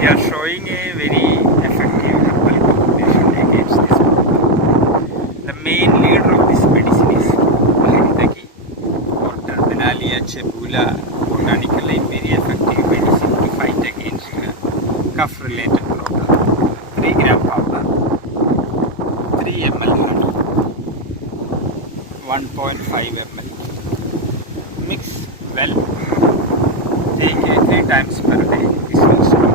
We are showing a very effective herbal combination against this problem. The main leader of this medicine is Hindaki or Terminalia cebula botanically very effective medicine to fight against cough related problem. 3 gram powder, 3 ml honey, 1.5 ml. Mix well. Take it 3 times per day. This will stop